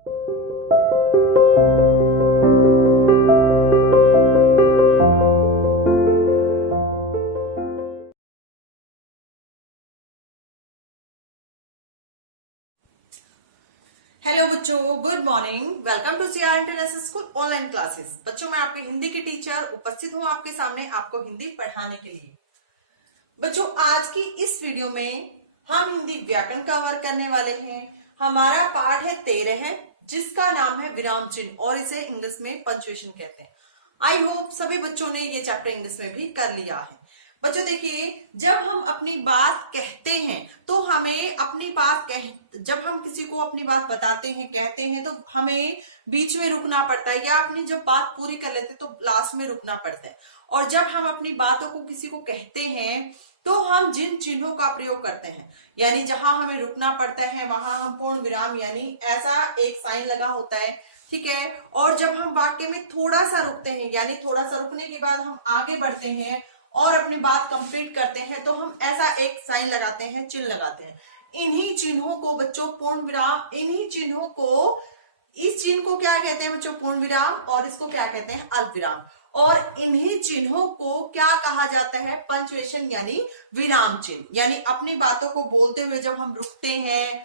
Hello बच्चों, good morning. Welcome to CR international school online classes. बच्चों, मैं आपके हिंदी की टीचर उपस्थित हूँ आपके सामने आपको हिंदी पढ़ाने के लिए। बच्चों, आज की इस वीडियो में हम हिंदी व्याकरण कवर करने वाले हैं। हमारा पाठ है 13 है, जिसका नाम है विराम चिन्ह और इसे इंग्लिश में पंक्चुएशन कहते हैं। आई होप सभी बच्चों ने ये चैप्टर इंग्लिश में भी कर लिया है। बच्चों देखिए, जब हम अपनी बात कहते हैं तो हमें अपनी बात जब हम किसी को अपनी बात बताते हैं, कहते हैं, तो हमें बीच में रुकना पड़ता है, या अपनी जब बात पूरी कर लेते हैं तो लास्ट में रुकना पड़ता है। और जब हम अपनी बातों को किसी को कहते हैं तो हम जिन चिन्हों का प्रयोग करते हैं, यानी जहां हमें रुकना पड़ता है वहां हम पूर्ण विराम यानी ऐसा एक साइन लगा होता है, ठीक है। और जब हम वाक्य में थोड़ा सा रुकते हैं, यानी थोड़ा सा रुकने के बाद हम आगे बढ़ते हैं और अपनी बात कंप्लीट करते हैं, तो हम ऐसा एक साइन लगाते हैं, चिन्ह लगाते हैं। इन्हीं चिन्हों को बच्चों पूर्ण विराम, इन्हीं चिन्हों को, इस चिन्ह को क्या कहते हैं बच्चों? पूर्ण विराम। और इसको क्या कहते हैं? अल्प विराम। और इन्हीं चिन्हों को क्या कहा जाता है? पंक्चुएशन यानी विराम चिन्ह। यानी अपनी बातों को बोलते हुए जब हम रुकते हैं,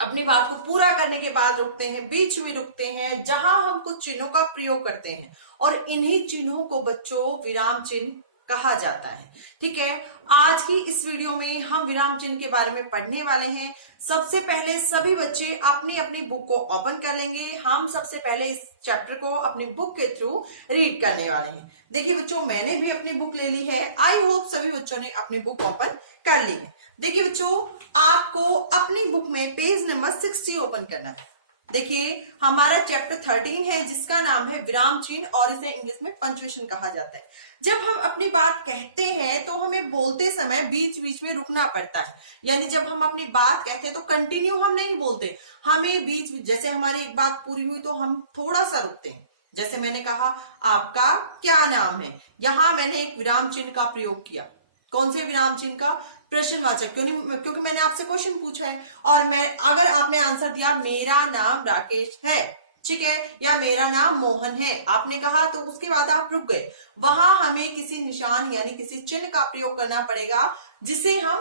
अपनी बात को पूरा करने के बाद रुकते हैं, बीच में रुकते हैं, जहां हम कुछ चिन्हों का प्रयोग करते हैं, और इन्हीं चिन्हों को बच्चों विराम चिन्ह कहा जाता है, ठीक है। आज की इस वीडियो में हम विराम चिन्ह के बारे में पढ़ने वाले हैं। सबसे पहले सभी बच्चे अपनी अपनी बुक को ओपन कर लेंगे। हम सबसे पहले इस चैप्टर को अपनी बुक के थ्रू रीड करने वाले हैं। देखिए बच्चों, मैंने भी अपनी बुक ले ली है। आई होप सभी बच्चों ने अपनी बुक ओपन कर ली है। देखिए बच्चों, आपको अपनी बुक में पेज नंबर 60 ओपन करना है। देखिए, हमारा चैप्टर 13 है, जिसका नाम है विराम चिन्ह और इसे इंग्लिश में पंक्चुएशन कहा जाता है। जब हम अपनी बात कहते हैं तो हमें बोलते समय बीच बीच में रुकना पड़ता है। यानी जब हम अपनी बात कहते हैं तो कंटिन्यू हम नहीं बोलते, हमें बीच, जैसे हमारी एक बात पूरी हुई तो हम थोड़ा सा रुकते हैं। जैसे मैंने कहा, आपका क्या नाम है, यहां मैंने एक विराम चिन्ह का प्रयोग किया। कौन से विराम चिन्ह का? प्रश्नवाचक, क्योंकि मैंने आपसे क्वेश्चन पूछा है और अगर आपने आंसर दिया मेरा नाम राकेश है, ठीक है, या मेरा नाम मोहन है, आपने कहा, तो उसके बाद आप रुक गए। वहां हमें किसी निशान यानी किसी चिन्ह का प्रयोग करना पड़ेगा, जिसे हम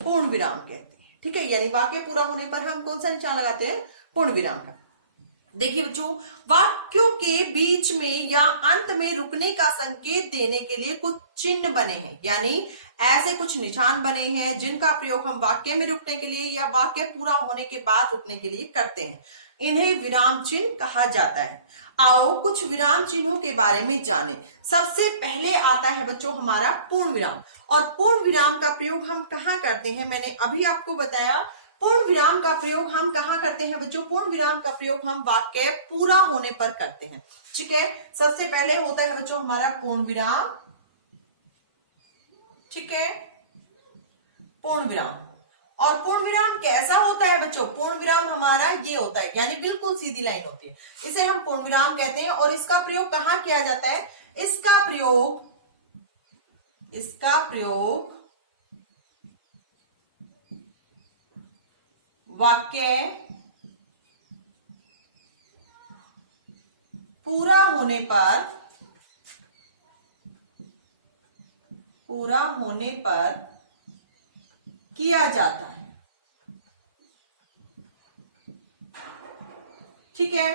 पूर्ण विराम कहते हैं, ठीक है। यानी वाक्य पूरा होने पर हम कौन सा निशान लगाते हैं? पूर्ण विराम का। देखिए बच्चों, वाक्यों के बीच में या अंत में रुकने का संकेत देने के लिए कुछ चिन्ह बने हैं, यानी ऐसे कुछ निशान बने हैं जिनका प्रयोग हम वाक्य में रुकने के लिए या वाक्य पूरा होने के बाद रुकने के लिए करते हैं। इन्हें विराम चिन्ह कहा जाता है। आओ कुछ विराम चिन्हों के बारे में जानें। सबसे पहले आता है बच्चों हमारा पूर्ण विराम। और पूर्ण विराम का प्रयोग हम कहाँ करते हैं? मैंने अभी आपको बताया, पूर्ण विराम का प्रयोग हम कहाँ करते हैं बच्चों? पूर्ण विराम का प्रयोग हम वाक्य पूरा होने पर करते हैं, ठीक है। सबसे पहले होता है बच्चों हमारा पूर्ण विराम, ठीक है, पूर्ण विराम। और पूर्ण विराम कैसा होता है बच्चों? पूर्ण विराम हमारा ये होता है, यानी बिल्कुल सीधी लाइन होती है, इसे हम पूर्ण विराम कहते हैं। और इसका प्रयोग कहाँ किया जाता है? इसका प्रयोग वाक्य पूरा होने पर किया जाता है, ठीक है।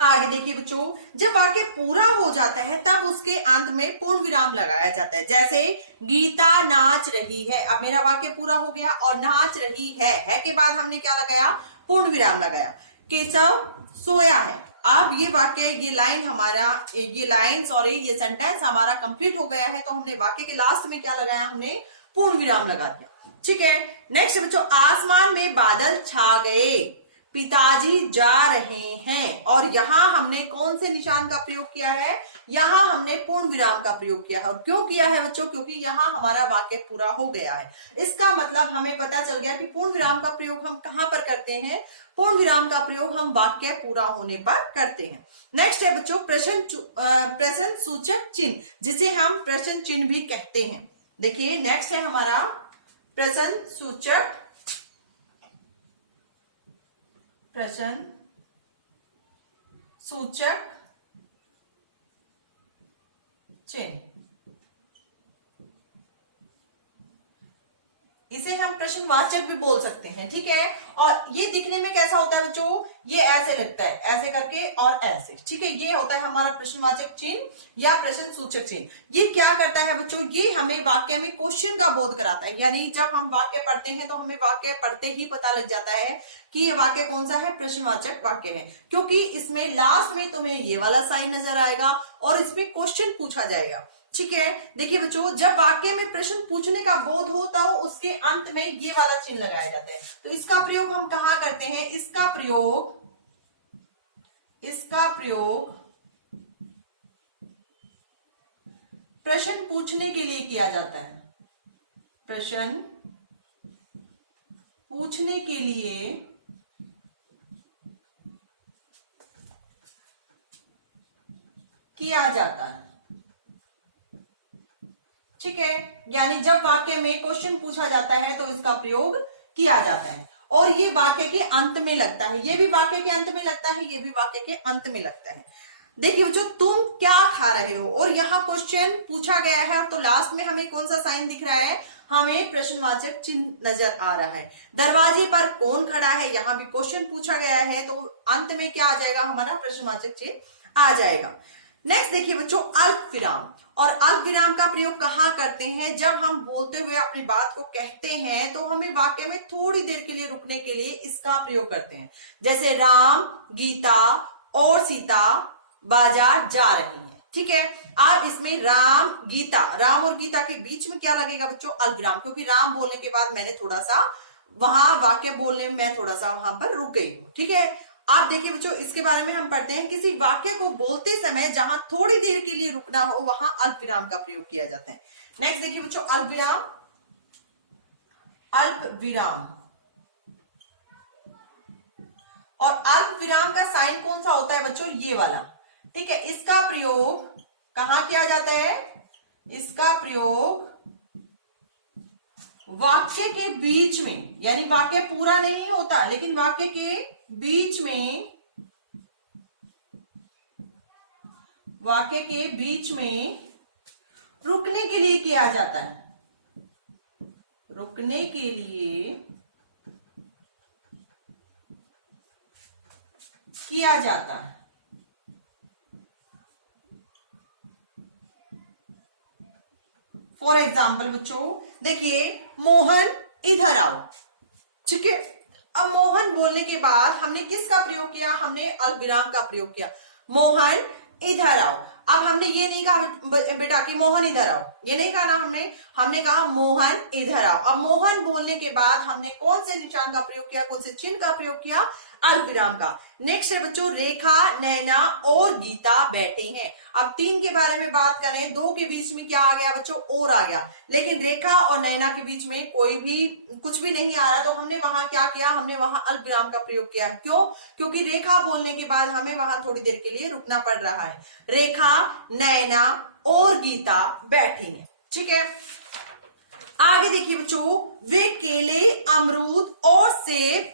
आगे देखिए बच्चों, जब वाक्य पूरा हो जाता है तब उसके अंत में पूर्ण विराम लगाया जाता है। जैसे गीता नाच रही है, अब मेरा वाक्य पूरा हो गया और नाच रही है के बाद हमने क्या लगाया? पूर्ण विराम लगाया। केशव सोया है, अब ये वाक्य, ये सेंटेंस हमारा कंप्लीट हो गया है, तो हमने वाक्य के लास्ट में क्या लगाया? हमने पूर्ण विराम लगा दिया, ठीक है। नेक्स्ट बच्चों, आसमान में बादल छा गए, पिताजी जा रहे हैं, और यहां हमने कौन से निशान का प्रयोग किया है? यहां हमने पूर्ण विराम का प्रयोग किया है। और क्यों किया है बच्चों? क्योंकि यहां हमारा वाक्य पूरा हो गया है। इसका मतलब हमें पता चल गया कि पूर्ण विराम का प्रयोग हम कहां पर करते हैं? पूर्ण विराम का प्रयोग हम वाक्य पूरा होने पर करते हैं। नेक्स्ट है बच्चों प्रश्न सूचक चिन्ह, जिसे हम प्रश्न चिन्ह भी कहते हैं। देखिए, नेक्स्ट है हमारा प्रश्न सूचक प्रश्न सूचक चिन्ह। इसे हम प्रश्नवाचक भी बोल सकते हैं, ठीक है। और ये दिखने में कैसा होता है बच्चों, ये ऐसे लगता है, ऐसे करके और ऐसे, ठीक है। ये होता है हमारा प्रश्नवाचक चिन्ह या प्रश्न सूचक चिन्ह। ये क्या करता है बच्चों, ये हमें वाक्य में क्वेश्चन का बोध कराता है। यानी जब हम वाक्य पढ़ते हैं तो हमें वाक्य पढ़ते ही पता लग जाता है कि ये वाक्य कौन सा है, प्रश्नवाचक वाक्य है, क्योंकि इसमें लास्ट में तुम्हें ये वाला साइन नजर आएगा और इसमें क्वेश्चन पूछा जाएगा, ठीक है। देखिए बच्चों, जब वाक्य में प्रश्न पूछने का बोध हो तो उसके अंत में ये वाला चिन्ह लगाया जाता है। तो इसका प्रयोग हम कहाँ करते हैं, इसका प्रयोग प्रश्न पूछने के लिए किया जाता है। प्रश्न पूछने के लिए किया जाता है, ठीक है। यानी जब वाक्य में क्वेश्चन पूछा जाता है तो इसका प्रयोग किया जाता है और ये वाक्य के अंत में लगता है। ये भी वाक्य के अंत में लगता है, ये भी वाक्य के अंत में लगता है। देखिए बच्चों, तुम क्या खा रहे हो, और यहाँ क्वेश्चन पूछा गया है तो लास्ट में हमें कौन सा साइन दिख रहा है, हमें प्रश्नवाचक चिन्ह नजर आ रहा है। दरवाजे पर कौन खड़ा है, यहाँ भी क्वेश्चन पूछा गया है तो अंत में क्या आ जाएगा, हमारा प्रश्नवाचक चिन्ह आ जाएगा। नेक्स्ट देखिए बच्चों, अल्प विराम। और अल्प विराम का प्रयोग कहाँ करते हैं, जब हम बोलते हुए अपनी बात को कहते हैं तो हमें वाक्य में थोड़ी देर के लिए रुकने के लिए इसका प्रयोग करते हैं। जैसे राम, गीता और सीता बाजार जा रही हैं, ठीक है। अब इसमें राम और गीता के बीच में क्या लगेगा बच्चों, अल्प विराम, क्योंकि राम बोलने के बाद मैंने थोड़ा सा वहां वाक्य बोलने में मैं थोड़ा सा वहां पर रुक गई हूं, ठीक है। आप देखिए बच्चों, इसके बारे में हम पढ़ते हैं, किसी वाक्य को बोलते समय जहां थोड़ी देर के लिए रुकना हो वहां अल्प विराम का प्रयोग किया जाता है। नेक्स्ट देखिए बच्चों, अल्प विराम। और अल्प विराम का साइन कौन सा होता है बच्चों, ये वाला, ठीक है। इसका प्रयोग कहां किया जाता है, इसका प्रयोग वाक्य के बीच में, यानी वाक्य पूरा नहीं होता लेकिन वाक्य के बीच में रुकने के लिए किया जाता है, रुकने के लिए किया जाता है। फॉर एग्जाम्पल बच्चों देखिए, मोहन इधर आओ, ठीक है। अब मोहन बोलने के बाद हमने किसका प्रयोग किया, हमने अल्प विराम का प्रयोग किया, मोहन इधर आओ। अब हमने ये नहीं कहा बेटा कि मोहन इधर आओ, ये नहीं कहा ना हमने कहा मोहन इधर आओ। अब मोहन बोलने के बाद हमने कौन से निशान का प्रयोग किया, कौन से चिन्ह का प्रयोग किया, अल्प विराम का। नेक्स्ट है बच्चों, रेखा, नैना और गीता बैठे हैं। अब 3 के बारे में बात करें, 2 के बीच में क्या आ गया बच्चों, और आ गया, लेकिन रेखा और नैना के बीच में कुछ भी नहीं आ रहा, तो हमने वहां क्या किया, हमने वहां अल्प विराम का प्रयोग किया। क्यों, क्योंकि रेखा बोलने के बाद हमें वहां थोड़ी देर के लिए रुकना पड़ रहा है। रेखा, नैना और गीता बैठी हैं, ठीक है। आगे देखिए बच्चों, वे केले, अमरूद और सेब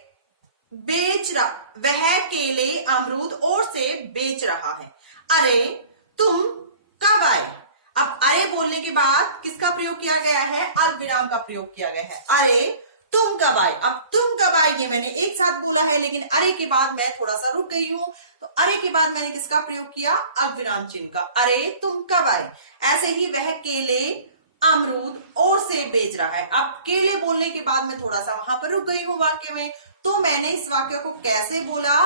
वह केले, अमरूद और सेब बेच रहा है। अरे तुम कब आए। अब अरे बोलने के बाद किसका प्रयोग किया गया है, अल्प विराम का प्रयोग किया गया है। अरे तुम कब आए। अब तुम कब आए ये मैंने एक साथ बोला है, लेकिन अरे के बाद मैं थोड़ा सा रुक गई हूं, तो अरे के बाद मैंने किसका प्रयोग किया, अल्प विराम चिन्ह का। अरे तुम कब आए। ऐसे ही वह केले, अमरूद और सेब बेच रहा है। अब केले बोलने के बाद मैं थोड़ा सा वहां पर रुक गई हूं वाक्य में, तो मैंने इस वाक्य को कैसे बोला,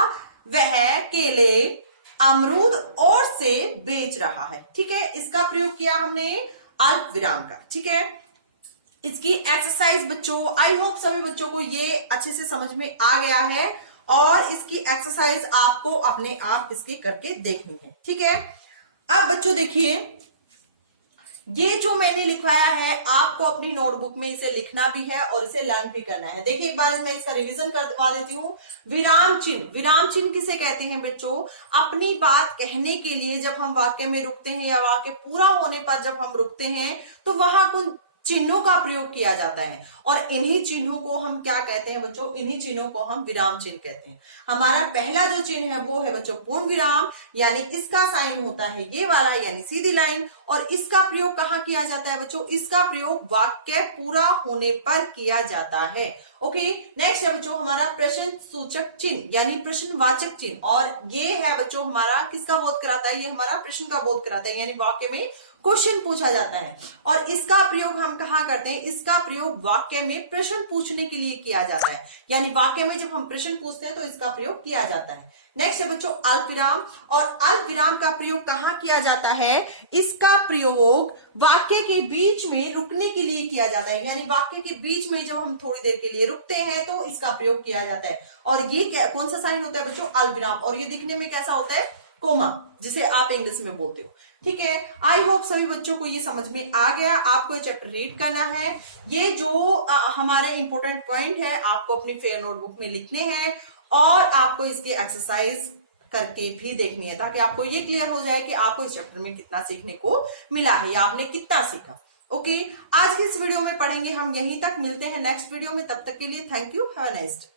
वह केले, अमरूद और सेब बेच रहा है, ठीक है। इसका प्रयोग किया हमने अल्प विराम का, ठीक है। इसकी एक्सरसाइज बच्चों, आई होप सभी बच्चों को ये अच्छे से समझ में आ गया है, और इसकी एक्सरसाइज आपको अपने आप इसकी करके देखनी है, ठीक है। अब बच्चों देखिए, ये जो मैंने लिखवाया है आपको अपनी नोटबुक में इसे लिखना भी है और इसे लर्न भी करना है। देखिए एक बार मैं इसका रिवीजन करवा देती हूँ। विराम चिन्ह किसे कहते हैं बच्चों, अपनी बात कहने के लिए जब हम वाक्य में रुकते हैं या वाक्य पूरा होने पर जब हम रुकते हैं तो वहां चिन्हों का प्रयोग किया जाता है। और इन्हीं चिन्हों को हम क्या कहते हैं बच्चों, इन्हीं चिन्हों को हम विराम चिन्ह कहते हैं। हमारा पहला जो चिन्ह है वो है बच्चों पूर्ण विराम, यानी इसका साइन होता है ये वाला, यानी सीधी लाइन। और इसका प्रयोग कहाँ किया जाता है बच्चों, इसका प्रयोग वाक्य पूरा होने पर किया जाता है। ओके, नेक्स्ट है बच्चों हमारा प्रश्न सूचक चिन्ह यानी प्रश्नवाचक चिन्ह। और ये है बच्चों हमारा किसका बोध कराता है, ये हमारा प्रश्न का बोध कराता है, यानी वाक्य में क्वेश्चन पूछा जाता है। और इसका प्रयोग हम कहाँ करते हैं, इसका प्रयोग वाक्य में प्रश्न पूछने के लिए किया जाता है, यानी वाक्य में जब हम प्रश्न पूछते हैं तो इसका प्रयोग किया जाता है। नेक्स्ट है बच्चों अल्प विराम। और अल्प विराम का प्रयोग कहाँ किया जाता है, इसका प्रयोग वाक्य के बीच में रुकने के लिए किया जाता है, यानी वाक्य के बीच में जब हम थोड़ी देर के लिए रुकते हैं तो इसका प्रयोग किया जाता है। और ये कौन सा साइन होता है बच्चों, अल्प विराम। और ये दिखने में कैसा होता है, कोमा, जिसे आप इंग्लिश में बोलते हो। ठीक है, आई होप सभी बच्चों को ये समझ में आ गया। आपको ये चैप्टर रीड करना है, ये जो हमारे इंपोर्टेंट पॉइंट है आपको अपनी फेयर नोटबुक में लिखने हैं और आपको इसकी एक्सरसाइज करके भी देखनी है, ताकि आपको ये क्लियर हो जाए कि आपको इस चैप्टर में कितना सीखने को मिला है या आपने कितना सीखा। ओके, आज की इस वीडियो में पढ़ेंगे हम यहीं तक, मिलते हैं नेक्स्ट वीडियो में, तब तक के लिए thank you, have a nice day.